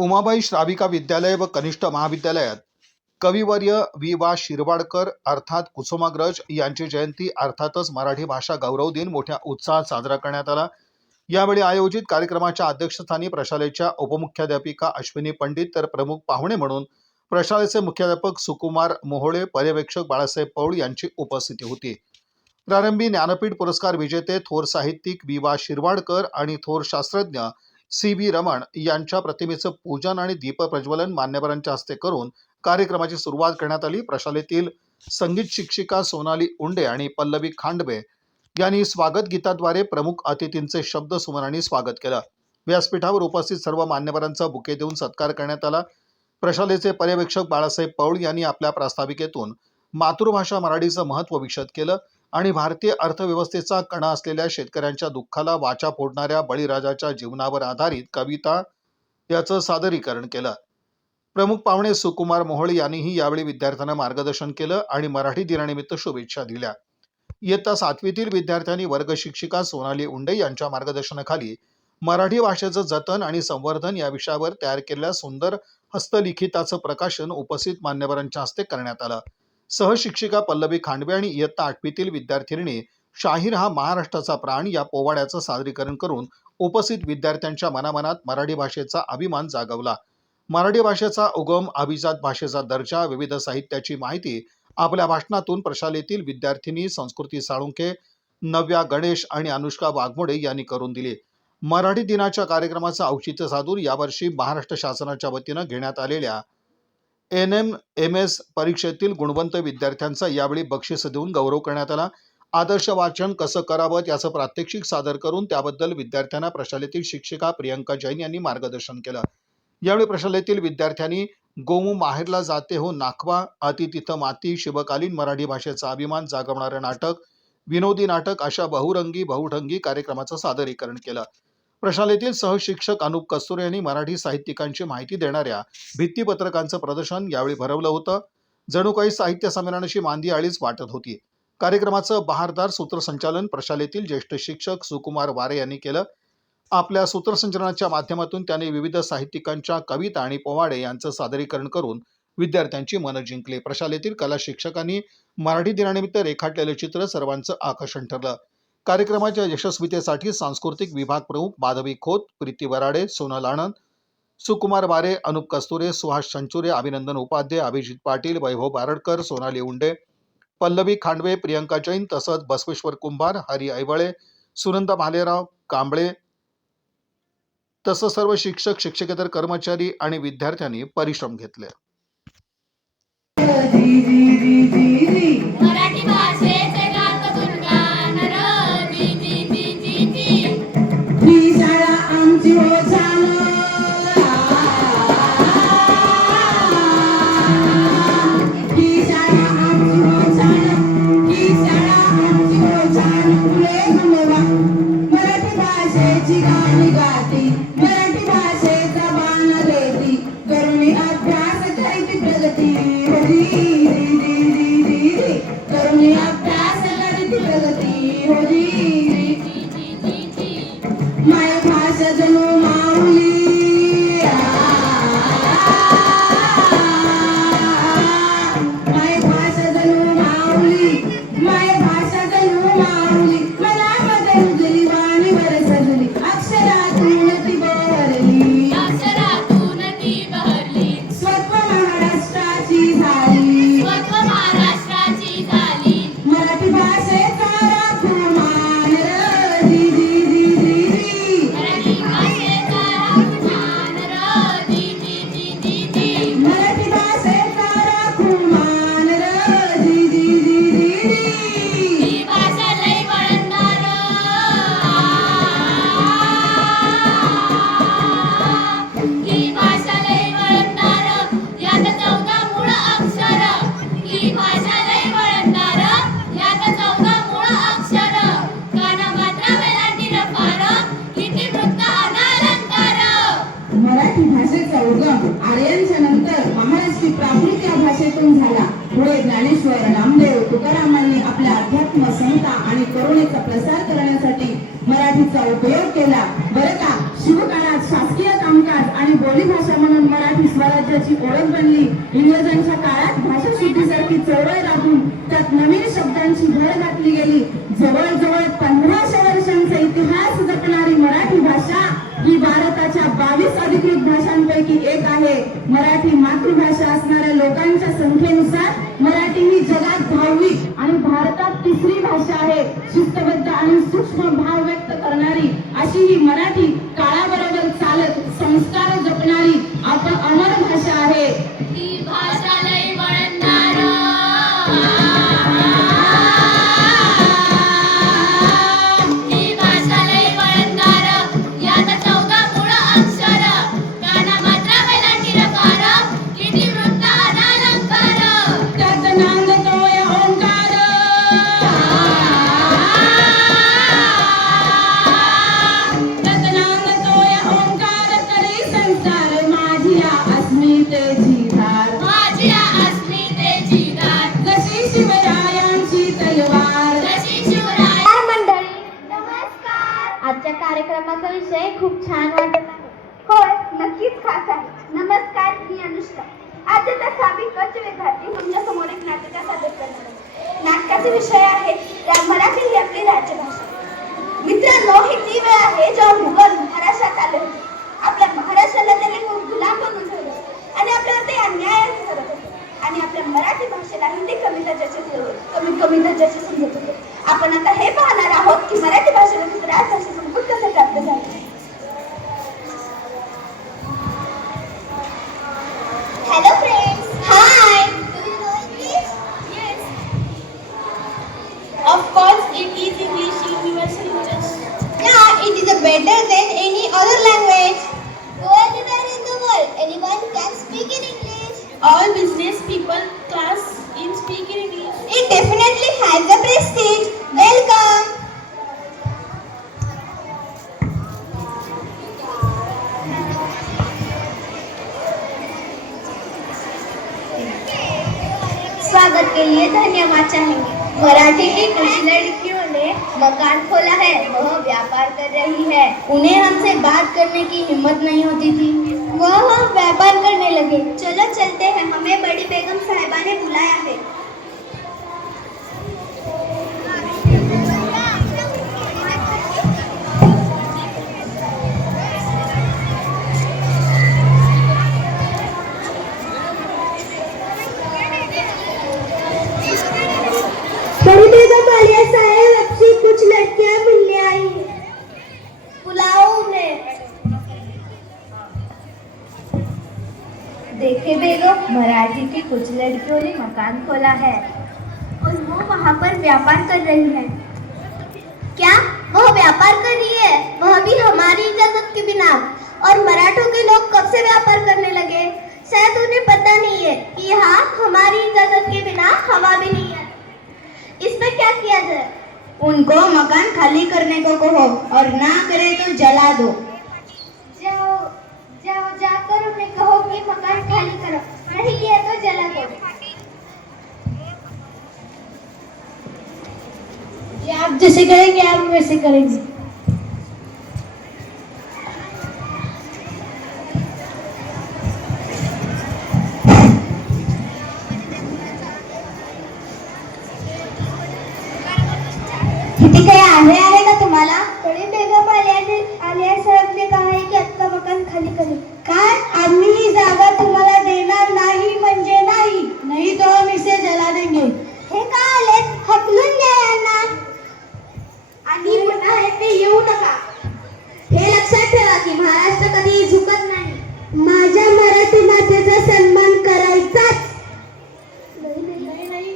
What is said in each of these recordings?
उमाबाई श्राविका विद्यालय व कनिष्ठ महाविद्यालयात कविवर्य वि वा शिरवाडकर अर्थात कुसुमाग्रज यांची जयंती अर्थातच मराठी भाषा गौरव दिन मोठ्या उत्साहात साजरा करण्यात आला। यावेळी आयोजित कार्यक्रमाच्या अध्यक्षस्थानी प्रशालेच्या उपमुख्याध्यापिका अश्विनी पंडित तर प्रमुख पाहुणे म्हणून प्रशालेचे मुख्याध्यापक सुकुमार मोहोळे, पर्यवेक्षक बाळासाहेब पौळ यांची उपस्थिती होती। प्रारंभी ज्ञानपीठ पुरस्कार विजेते थोर साहित्यिक वि वा शिरवाडकर आणि थोर शास्त्रज्ञ सी व्ही रमण यांच्या प्रतिमेचं पूजन आणि दीप प्रज्वलन मान्यवरांच्या हस्ते करून कार्यक्रमाची सुरुवात करण्यात आली। प्रशालेतील संगीत शिक्षिका सोनाली उंडे आणि पल्लवी खांडबे यांनी स्वागत गीताद्वारे प्रमुख अतिथींचे शब्द सुमनांनी स्वागत केलं। व्यासपीठावर उपस्थित सर्व मान्यवरांचा बुके देऊन सत्कार करण्यात आला। प्रशालेचे पर्यवेक्षक बाळासाहेब पौळ यांनी आपल्या प्रास्ताविकेतून मातृभाषा मराठीचं महत्त्व विशद केलं आणि भारतीय अर्थव्यवस्थेचा कणा असलेल्या शेतकऱ्यांच्या दुःखाला वाचा फोडणाऱ्या बळीराजाच्या जीवनावर आधारित कविता याचं सादरीकरण केलं। प्रमुख पाहुणे सुकुमार मोहोळे यांनीही यावेळी विद्यार्थ्यांना मार्गदर्शन केलं आणि मराठी दिनानिमित्त शुभेच्छा दिल्या। इयत्ता 7वीतील विद्यार्थ्यांनी वर्ग शिक्षिका सोनाली उंडे यांच्या मार्गदर्शनाखाली मराठी भाषेचं जतन आणि संवर्धन या विषयावर तयार केलेल्या सुंदर हस्तलिखिताचं प्रकाशन उपस्थित मान्यवरांच्या हस्ते करण्यात आलं। सहशिक्षिका पल्लवी खांडबे आणि इयत्ता 8वीतील विद्यार्थिनींनी शाहीर हा महाराष्ट्राचा प्राण या पोवाड्याचं सादरीकरण करून उपस्थित विद्यार्थ्यांच्या मनामनात मराठी भाषेचा अभिमान जागवला। मराठी भाषेचा उगम, अभिजात भाषेचा दर्जा, विविध साहित्याची माहिती आपल्या भाषणातून प्रशालेतील विद्यार्थिनी संस्कृती साळुंखे, नव्या गणेश आणि अनुष्का वाघमोडे यांनी करून दिली। मराठी दिनाच्या कार्यक्रमाचं औचित्य साधून यावर्षी महाराष्ट्र शासनाच्या वतीनं घेण्यात आलेल्या NMMS परीक्षेतील गुणवंत विद्यार्थ्यांचा यावेळी बक्षीस देऊन गौरव करण्यात आला। आदर्श वाचन कसं करावं याचं प्रात्यक्षिक सादर करून त्याबद्दल विद्यार्थ्यांना प्रशालेतील शिक्षिका प्रियंका जैन यांनी मार्गदर्शन केलं। यावेळी प्रशालेतील विद्यार्थ्यांनी गोमू माहेरला जाते हो नाखवा, अति तिथं माती, शिवकालीन मराठी भाषेचा अभिमान जागवणारं नाटक, विनोदी नाटक अशा बहुरंगी बहुढंगी कार्यक्रमाचं सादरीकरण केलं। प्रशालेतील सहशिक्षक अनुप कस्तुरे यांनी मराठी साहित्यिकांची माहिती देणाऱ्या भित्तीपत्रकांचं प्रदर्शन यावेळी भरवलं होतं। जणू काही साहित्य संमेलनाची मांदी आळीच वाटत होती। कार्यक्रमाचं बहारदार सूत्रसंचालन प्रशालेतील ज्येष्ठ शिक्षक सुकुमार वारे यांनी केलं। आपल्या सूत्रसंचालनाच्या माध्यमातून त्यांनी विविध साहित्यिकांच्या कविता आणि पोवाडे यांचं सादरीकरण करून विद्यार्थ्यांची मनं जिंकली। प्रशालेतील कला शिक्षकांनी मराठी दिनानिमित्त रेखाटलेलं चित्र सर्वांचं आकर्षण ठरलं। कार्यक्रमाच्या यशस्वीतेसाठी सांस्कृतिक विभाग प्रमुख माधवी खोत, प्रीती वराडे, सोनल आनंद, सुकुमार वारे, अनुप कस्तुरे, सुहास चंचुरे, अभिनंदन उपाध्याय, अभिजित पाटील, वैभव बारडकर, सोनाली उंडे, पल्लवी खांडवे, प्रियंका जैन तसंच बसवेश्वर कुंभार, हरी ऐवळे, सुनंदा भालेराव कांबळे तसंच सर्व शिक्षक, शिक्षकेतर कर्मचारी आणि विद्यार्थ्यांनी परिश्रम घेतले। मराठी भाषेचे गात गुणगान र जी जी जी जी जी ही शाळा आमची हो छान ही शाळा आमची हो छान ही शाळा आमची हो छान फुले गुणवा मराठी भाषेची गाणी गाती मराठी भाषेचा बाण लेती करुणी अभ्यास करीत प्रगती होती करुणी अभ्यास करीत प्रगती होती माय भाषा जणू माऊली माय भाषा जणू माऊली माय भाषा जणू माऊली मला मध्ये उजली वाणी वर सजली अक्षरातून ती बहरली अक्षरातून ती बहरली स्वत्व महाराष्ट्राची झाली स्वत्व महाराष्ट्राची झाली मराठी भाषेचा राखू मान र जी जी जी जी जी मराठी भाषेचा राखू मान र जी जी जी जी जी मराठी भाषेचा राखू मान र जी जी जी जी जी ही भाषा लई वळणदार ही भाषा लई वळणदार यात 14 मूळ अक्षर ही भाषा लई वळणदार यात 14 मूळ अक्षर काना मात्रा वेलांटी रफार इतिवृत्त अनालंकार मराठी भाषेचा उगम आर्यांच्या नंतर महाराष्ट्री प्राकृत या भाषेतून झाला। पुढे ज्ञानेश्वर, नामदेव, तुकारामांनी आपल्या अध्यात्म संहिता आणि करुणेचा प्रसार करण्यासाठी मराठीचा उपयोग केला। बरं का, शिवकाळात शासकीय कामकाज आणि आणि बोलीभाषा म्हणून मराठी स्वराज्याची ओळख बनली. इंग्रजांच्या काळात भाषा शुद्धीसारखी चळवळ राबून त्यात नवीन शब्दांची भर घातली गेली. जवळजवळ 1500 वर्षांचा इतिहास जपणारी मराठी भाषा ही भारताच्या 22 अधिकृत भाषांपैकी एक आहे. मराठी मातृभाषा असणाऱ्या लोकांच्या संख्येनुसार मराठी ही जगात 10वी आणि भारतात 3री भाषा आहे. शिस्तबद्ध आणि सूक्ष्म भाव व्यक्त करणारी अशी ही मराठी काळाबरोबर चालत संस्कार जपणारी अमर भाषा आहे. ही भाषा लई वळणदार, ही भाषा लई वळणदार, यात 14 मूळ अक्षर, काना मात्रा वेलांटी रकार, किती वृत्त अनालंकार, त्यात नांदतोय ओंकार, त्यात नांदतोय ओंकार, करी संसार माझिया अस्मितेची धार. माझिया अस्मितेची दार, जशी शिवरायांची तलवार. जशी शिवराय. मंडळी नमस्कार. आजच्या कार्यक्रमाचा विषय खूप छान वाटत आहे. होय, नक्कीच खास आहे. नमस्कार, मी अनुष्का. आजचा 6वी कच्च विद्यार्थी तुमच्या समोर एक नाटक सादर करणार आहे. नाटकाचे विषय आहे मराठी ही आपली राजभाषा. मित्रांनो, ही ती वेळ आहे जेव्हा मुघल महाराष्ट्रात आले होते. आपल्या महाराष्ट्राला त्यांनी गुलाम बनवून ठेवलं आणि आपल्याला ते अन्याय करत होते आणि आपल्या मराठी भाषेला हिंदी कमी दर्जाचे समजत होते. आपण आता हे पाहणार आहोत की मराठी भाषेला राजभाषा संकुल कसं प्राप्त झालं. Hello friends, high. Of course, it is English universal just. Yeah, it is better than any other language. Go anywhere in the world, anyone can speak in English. All business people class in speaking English. It definitely has a prestige. Welcome. स्वागत के लिए धन्यवाद चाहेंगे. मराठी की कुछ लड़कियों ने मकान खोला है, वह व्यापार कर रही है. उन्हें हमसे बात करने की हिम्मत नहीं होती थी, वह व्यापार करने लगे. चलो चलते हैं, हमें बड़ी बेगम साहिबा ने बुलाया है. बड़ी बेगम आलिया साहब, आपसे कुछ लड़कियां मिलने आई हैं. बुलाओ उन्हें. देखे बेगम, मराठी की कुछ लड़कियों ने मकान खोला है और वो वहाँ पर व्यापार कर रही है. क्या वह व्यापार कर रही है? वह भी हमारी इजाजत के बिना. और मराठों के लोग कब से व्यापार करने लगे? शायद उन्हें पता नहीं है कि यहाँ हमारी इजाजत के बिना हवा भी नहीं है. इसमें क्या किया जाए? उनको मकान खाली करने को कहो और ना करे तो जला दो. जाओ जाओ, जाकर उन्हें कहो कि मकान खाली करो, नहीं लिया तो जला दो. ये आप जैसे करेंगे आप वैसे करेंगे. किती काही आहे का तुम्हाला? बड़ी बेगम आलिया साहब ने कहा है कि आपका मकान खाली करें. काय? आम्ही ही जागा तुम्हाला देणार नाही म्हणजे नाही, नहीं तो हम इसे जला देंगे. हे का आले? हकलून द्या यांना आणि पुन्हा येथे येऊ नका. हे लक्षात ठेवा की महाराष्ट्र कधी झुकत नाही. माझ्या मराठी मातेचा सन्मान करायचाच. नाही.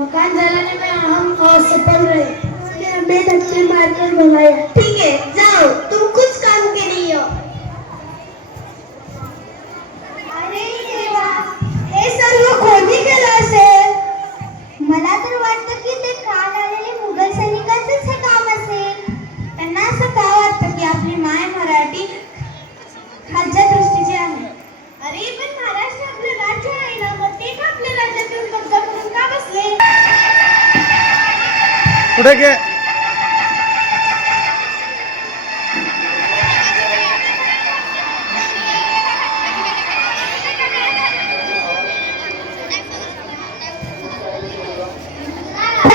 मकान जलाने में हम असफल रहे, हमें धक्के मारकर भगाया. ठीक है, जाओ, तुम कुछ काम के नहीं हो. अरे देवा, हे सर्व कोणी केलं असेल? मला तर वाटतं की ते काल आलेले मुघल सैनिकांचेच हे काम असेल. त्यांना असं का वाटतं की आपली माय मराठी खालच्या दृष्टीची आहे. अरे पण महाराष्ट्र आपलं राज्य आहे ना, मग ते का आपल्या राज्यातून कब्जा करून का बस पुढे घे.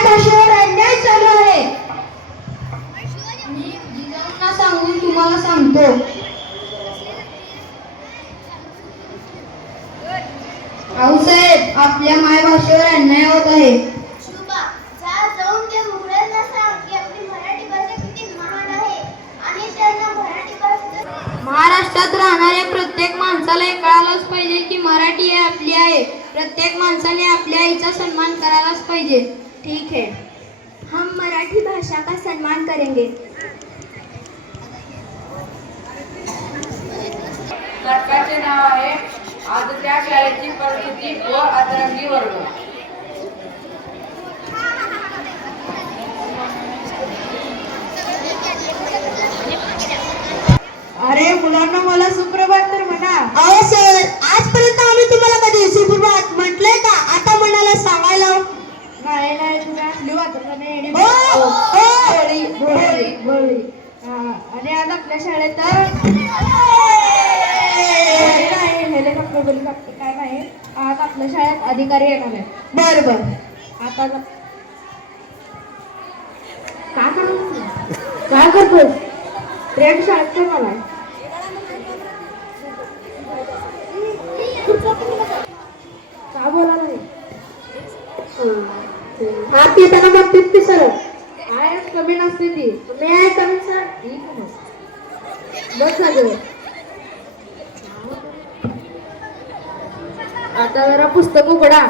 भाषेवर अन्याय चालू आहे. मी जिजाऊंना सांगून तुम्हाला सांगतो. आऊसाहेब, आपल्या मायभाषेवर अन्याय होत आहे. शुभा, जाऊन ते मुघलांना सांग की आपली मराठी भाषा किती महान आहे आणि त्यांना मराठी भाषेचा महाराष्ट्रात राहणाऱ्या प्रत्येक माणसाला हे कळालंच पाहिजे की मराठी ही आपली आहे. प्रत्येक माणसाने आपल्या आईचा सन्मान करायलाच पाहिजे. ठीक है, हम मराठी भाषा का सम्मान करेंगे. नाटकाचे नाव आहे आजच्या शाळेची परिस्थिती व अतरंगी वर्ग. अरे मुलांना मला सुप्रभात तर म्हणा. अहो सर, आजपर्यंत आम्ही तुम्हाला कधी सुप्रभात म्हटलंय का? आता म्हणाला सांगायला. नाही नाही, तुम्ही असली वाचत नाही. हो, हो. भोळी. आणि आज आपल्या शाळेत हेलिकॉप्टर काय नाही. आज आपल्या शाळेत अधिकारी येणार आहे. बर बर. आता काय करतोय? प्रेम शाळेत काय मला काय बोला नाही. हात येताना बघतीस की सर? काय कमी नसते ती. मी आहे कमी सर. ठीक आहे, बस झालं. आता जरा पुस्तक उघडा.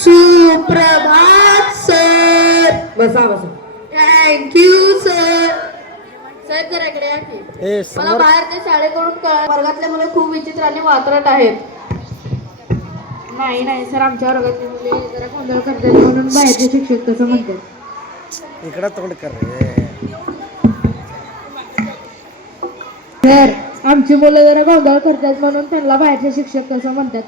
सुप्रभात सर. बसा बसा. Thank you sir. साहेब जरा इकडे या की. ए मला समोर बाहेर त्या शाळेकडून वर्गातले मुलं खूप विचित्र आणि वात्रट आहेत. नाही सर, आमच्या वर्गातले मुले जरा गोंधळ करतात म्हणून बाहेरचे शिक्षक तसं म्हणतात. इकडं तोंड कर रे. सर, आमची मुलं जरा गोंधळ करतात म्हणून त्यांना बाहेरचे शिक्षक तसं म्हणतात.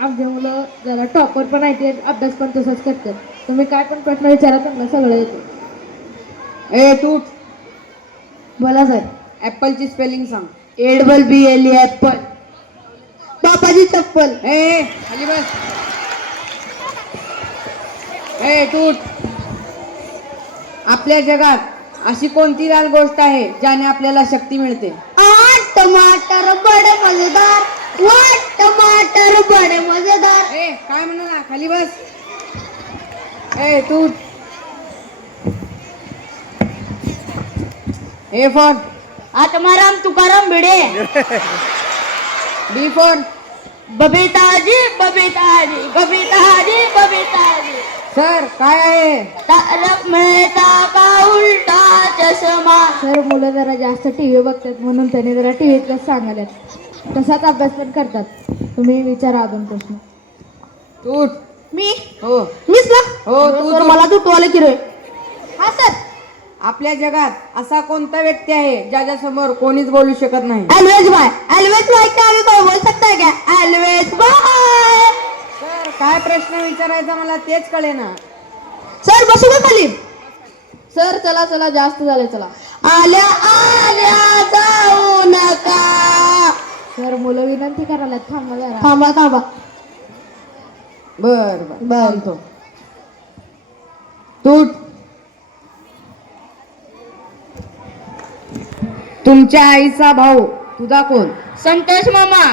आमची मुलं जरा टॉपर पण आहेत, अभ्यास पण तसंच करतात. तुम्ही काय पण प्रश्न विचारा, त्यांना सगळं येतं. ए तू बोला सर. ऍपलची स्पेलिंग सांग. ABBL apple. बापाची चप्पल. ए खाली बस. ए तू आपल्या जगात अशी कोणती लाल गोष्ट आहे ज्याने आपल्याला शक्ती मिळते? टमाटर बडे मजेदार. वाट टमाटर बडे मजेदार. ए काय म्हणा, खाली बस. ए तू A for Atmaram Tukaram Bhide. B for Babitaji Babitaji Babitaji Babitaji. Sir काय आहे? तारक मेहता का उलटा चष्मा. सर, मुलं जरा जास्त टीव्ही बघतात म्हणून त्याने जरा टीव्हीतलंच सांगायला. तसाच अभ्यास पण करतात. तुम्ही विचारा अजून प्रश्न. तू मी हो मीच ना. हो तू सर, मला तुटवाले की रे. हा सर. आपल्या जगात असा कोणता व्यक्ती आहे ज्याच्या समोर कोणीच बोलू शकत नाही? Always bye. ऑलवेज बाय का आम्ही कोण बोल सकता है क्या? Always bye. सर काय प्रश्न विचारायचा मला तेच कळेना. सर बसू का खाली? सर चला चला, जास्त झाले, चला. आल्या आल्या जाऊ नका. सर, मुलं विनंती करायला. थांबा जरा. थांबा थांबा. बर बर बर. तू तुमच्या आईचा भाऊ तुझा कोण? संतोष मामा.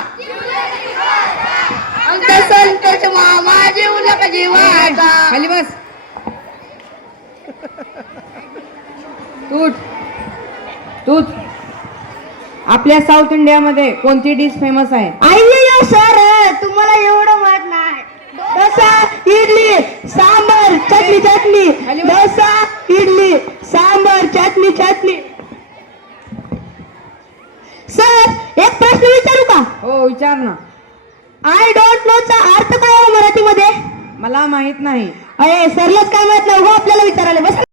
आमचा संतोष मामा जीवला का जीवाचा. खाली बस. तू तू आपल्या साऊथ इंडियामध्ये कोणती डिश फेमस आहे? अय्यो सर, तुम्हाला एवढं माहित नाही. डोसा इडली सांबर चटणी चटणी. डोसा इडली सांबर चटणी चटणी. सर, एक प्रश्न विचारू का? हो विचार ना. आय डोंट नो चा अर्थ काय आहे मराठीमध्ये? मला माहित नाही. अरे सरलाच काय माहित नाही हो आपल्याला विचारायला. बस